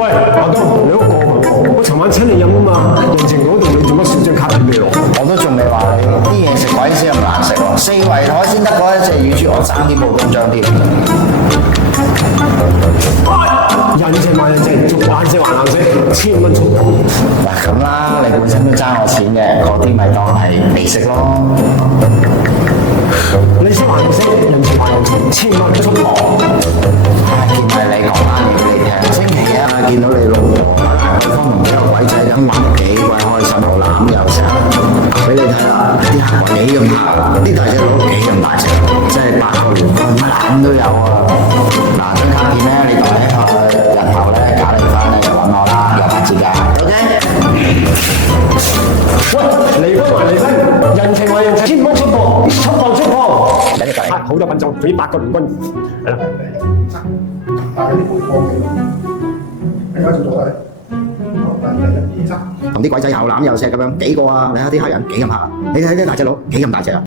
喂，阿東，你好過分喎！我尋晚請你飲啊嘛，人情嗰度你做乜少張卡片俾我？我都仲未話你，啲嘢食鬼死咁難食喎，四圍台先得嗰一隻乳豬，我爭啲冇咁張添。人情還人情，做眼色還眼色，1000蚊出頭。嗱咁啦，你本身都爭我錢嘅，嗰啲咪當係利息咯。利息還利息，人情還人情，1000蚊出頭。唉，見係你講啱嘢俾你聽。星期一啊，見到你老婆喺開方同幾個鬼仔咁玩得幾鬼開心，我攬又成，俾你睇下啲客話幾咁大，啲大隻佬幾咁大隻，真係8個連乜攬都有啊！嗱，張卡片咧，你袋起佢，日後咧搞你翻咧就揾我啦，有8折㗎。OK。喂，離婚還離婚，人情還人情，1000蚊出貨，出貨出貨。等你過嚟。好多品種，仲要8個聯軍，係啦。打緊啲配貨嘅，大家做咗佢。好，1、2、3。同啲鬼仔又攬又錫咁樣，幾個啊？你睇下啲客人幾咁客，你睇啲大隻佬幾咁大隻啊？